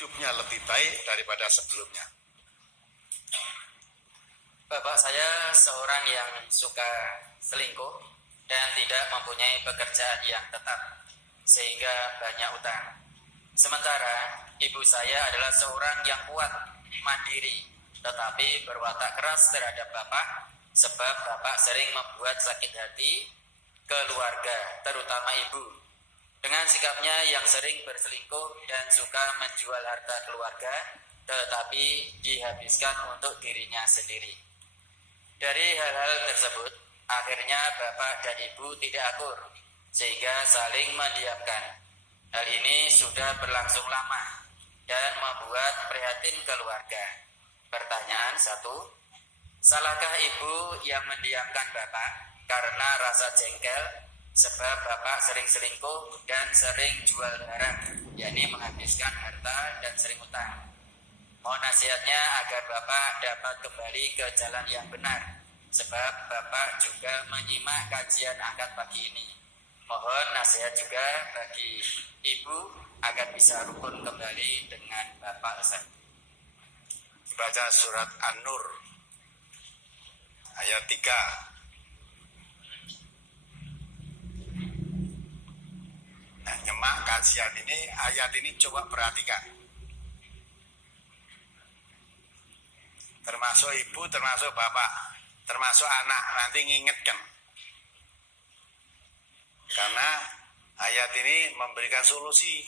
hidupnya lebih baik daripada sebelumnya. Bapak saya seorang yang suka selingkuh dan tidak mempunyai pekerjaan yang tetap, sehingga banyak utang. Sementara ibu saya adalah seorang yang kuat, mandiri, tetapi berwatak keras terhadap bapak, sebab bapak sering membuat sakit hati keluarga, terutama ibu. Dengan sikapnya yang sering berselingkuh dan suka menjual harta keluarga, tetapi dihabiskan untuk dirinya sendiri. Dari hal-hal tersebut, akhirnya bapak dan ibu tidak akur, sehingga saling mendiamkan. Hal ini sudah berlangsung lama dan membuat prihatin keluarga. Pertanyaan 1, salahkah ibu yang mendiamkan bapak karena rasa jengkel sebab bapak sering selingkuh dan sering jual barang, yakni menghabiskan harta dan sering utang? Mohon nasihatnya agar bapak dapat kembali ke jalan yang benar, sebab bapak juga menyimak kajian akad pagi ini. Mohon nasihat juga bagi ibu agar bisa rukun kembali dengan bapak Ustaz. Baca surat An-Nur ayat 3. Nah, nyemak kajian ini, ayat ini coba perhatikan. Termasuk ibu, termasuk bapak, termasuk anak, nanti ngingetkan. Karena ayat ini memberikan solusi.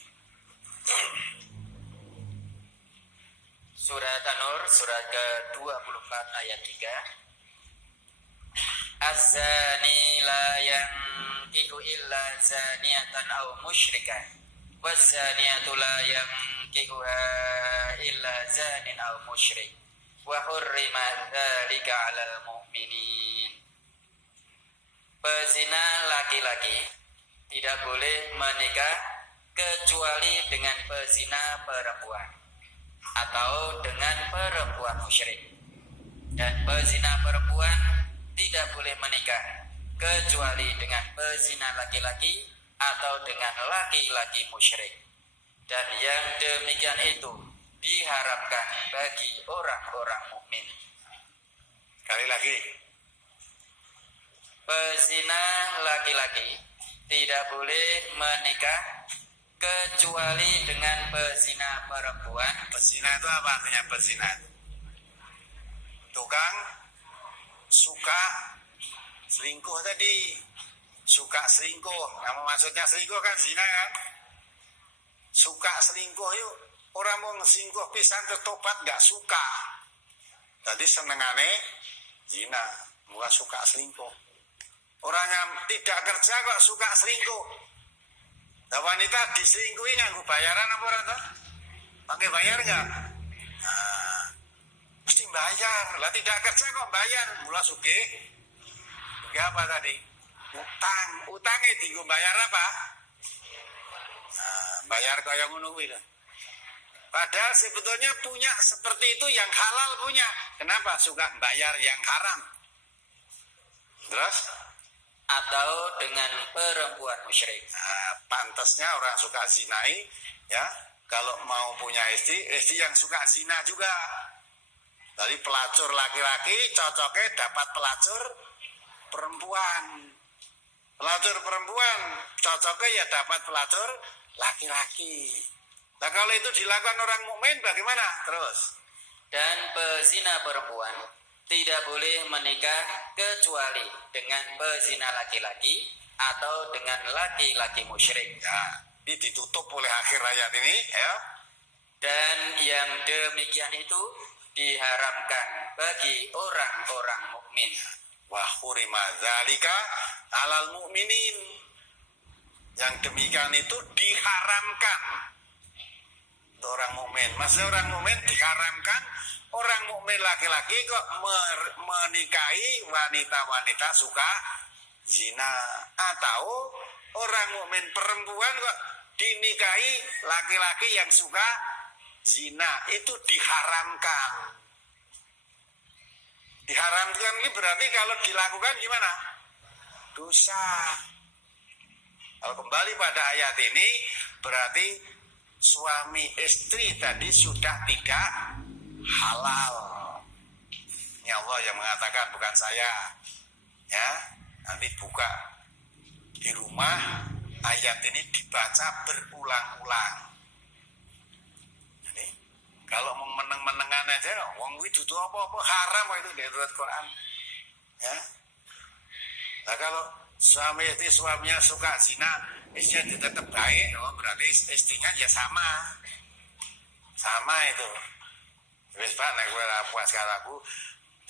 Surat An-Nur, surat ke-24 ayat 3. Az-zani la yankihu illa zaniatan aw musyrikah, waz-zaniyatu la yankihuha illa zanin aw musyrik, wa hurrima dzalika 'alal mu'minin. Pezina laki-laki tidak boleh menikah kecuali dengan pezina perempuan atau dengan perempuan musyrik. Dan pezina perempuan tidak boleh menikah kecuali dengan pezina laki-laki atau dengan laki-laki musyrik. Dan yang demikian itu diharapkan bagi orang-orang mukmin. Sekali lagi, pezina laki-laki tidak boleh menikah kecuali dengan pezina perempuan. pezina itu apa artinya pezina? Tukang suka selingkuh tadi, suka selingkuh. Nama maksudnya selingkuh kan zina kan? Suka selingkuh yuk. Orang mau selingkuh pisan tertobat gak suka. Tadi senengane zina, gak suka selingkuh. Orang yang tidak kerja kok suka selingkuh. Nah, wanita diselingkuhi nganggo bayaran apa ora? Pakai bayar nggak? Nah, mesti bayar. Lah tidak kerja kok bayar. Mula sugih. Sugih apa tadi? Utang. Utangnya dienggo bayar apa? Nah, bayar kaya ngono kuwi lho. Padahal sebetulnya punya seperti itu yang halal punya. Kenapa? Suka bayar yang haram. Terus? Atau dengan perempuan musyrik. Nah, pantasnya orang suka zinai, ya. Kalau mau punya istri yang suka zina juga. Dari pelacur laki-laki, cocoknya dapat pelacur perempuan. Pelacur perempuan, cocoknya ya dapat pelacur laki-laki. Nah, kalau itu dilakukan orang mukmin bagaimana? Terus. Dan pezina perempuan tidak boleh menikah kecuali dengan pezina laki-laki atau dengan laki-laki musyrik. Ya, ini ditutup oleh akhir ayat ini, ya. Dan yang demikian itu diharamkan bagi orang-orang mukmin. Wa hurima dzalika 'alal mu'minin. Yang demikian itu diharamkan untuk orang mukmin. Maksudnya orang mukmin diharamkan. Orang mukmin laki-laki kok menikahi wanita-wanita suka zina, atau orang mukmin perempuan kok dinikahi laki-laki yang suka zina, itu diharamkan. Diharamkan ini berarti kalau dilakukan gimana? Dosa. Kalau kembali pada ayat ini berarti suami istri tadi sudah tidak halal. Ini Allah yang mengatakan, bukan saya. Ya, nanti buka di rumah, ayat ini dibaca berulang-ulang. Jadi kalau meneng-menengan aja, wong itu apa-apa haram itu menurut Quran. Ya. Nah kalau suami istri, suaminya suka zina, istrinya tetap baik, berarti istrinya ya sama itu. Wis Pak, nek kowe ora puas karo aku,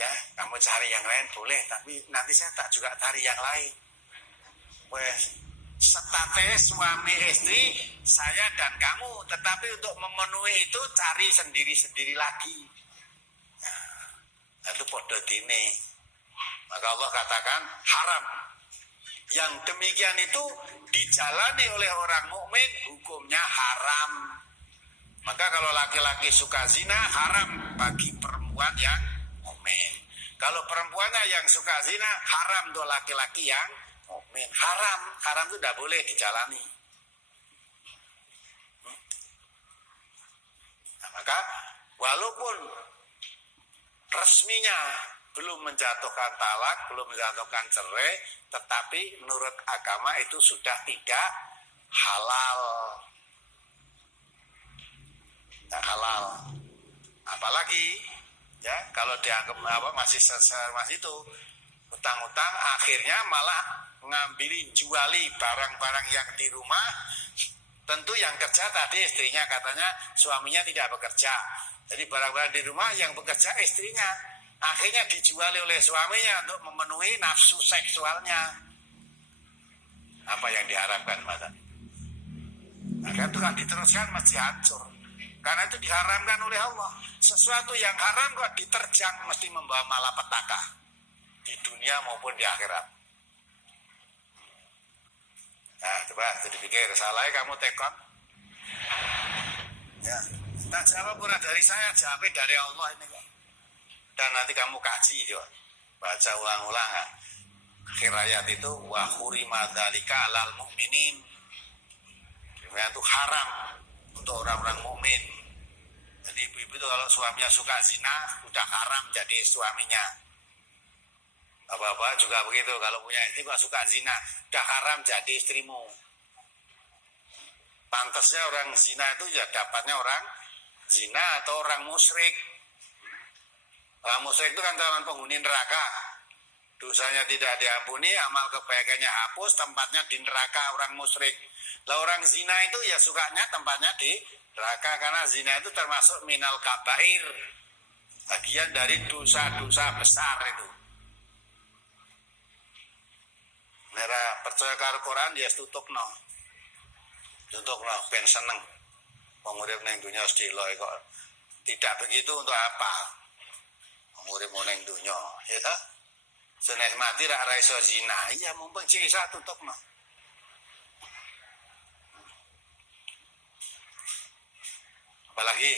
ya kamu cari yang lain boleh, tapi nanti saya tak juga cari yang lain. Wes status suami istri saya dan kamu, tetapi untuk memenuhi itu cari sendiri-sendiri lagi. Nah, itu podo dini. Maka Allah katakan haram. Yang demikian itu dijalani oleh orang mukmin hukumnya haram. Maka kalau laki-laki suka zina haram bagi perempuan yang mukmin. Kalau perempuannya yang suka zina haram untuk laki-laki yang mukmin. Haram itu tidak boleh dijalani. Nah, maka walaupun resminya belum menjatuhkan talak, belum menjatuhkan cerai, tetapi menurut agama itu sudah tidak halal. Tidak halal. Apalagi ya kalau dianggap masih itu utang-utang, akhirnya malah ngambilin juali barang-barang yang di rumah. Tentu yang kerja tadi istrinya, katanya suaminya tidak bekerja. Jadi barang-barang di rumah yang bekerja istrinya. Akhirnya dijuali oleh suaminya untuk memenuhi nafsu seksualnya. Apa yang diharapkan mata? Maka itu kan diteruskan mesti hancur. Karena itu diharamkan oleh Allah. Sesuatu yang haram kok diterjang mesti membawa malapetaka di dunia maupun di akhirat. Nah, coba dipikir, salahnya kamu tekon. Ya, tak jawab pura dari saya, jawabnya dari Allah ini kok. Dan nanti kamu kaji juga, baca ulang-ulang. Akhir ayat itu wa hurima dzalika 'alal mu'minin. Itu haram untuk orang-orang mukmin. Jadi ibu-ibu itu kalau suaminya suka zina, udah haram jadi suaminya. Bapak-bapak juga begitu, kalau punya istri kok suka zina, udah haram jadi istrimu. Pantasnya orang zina itu ya dapatnya orang zina atau orang musyrik. Orang musyrik itu kan calon penghuni neraka. Dosanya tidak diampuni, amal kebaikannya hapus, tempatnya di neraka orang musyrik. Lah orang zina itu ya sukanya tempatnya di neraka, karena zina itu termasuk minal kabair, bagian dari dosa-dosa besar itu. Nera percaya karo Quran dia tutupno ben seneng. Wong urip ning dunya wis diloi kok. Tidak begitu untuk apa? Wong urip ning dunya, ya ta? Senes mati rak ra iso zina, iya mumpung sisa tutupno. Apalagi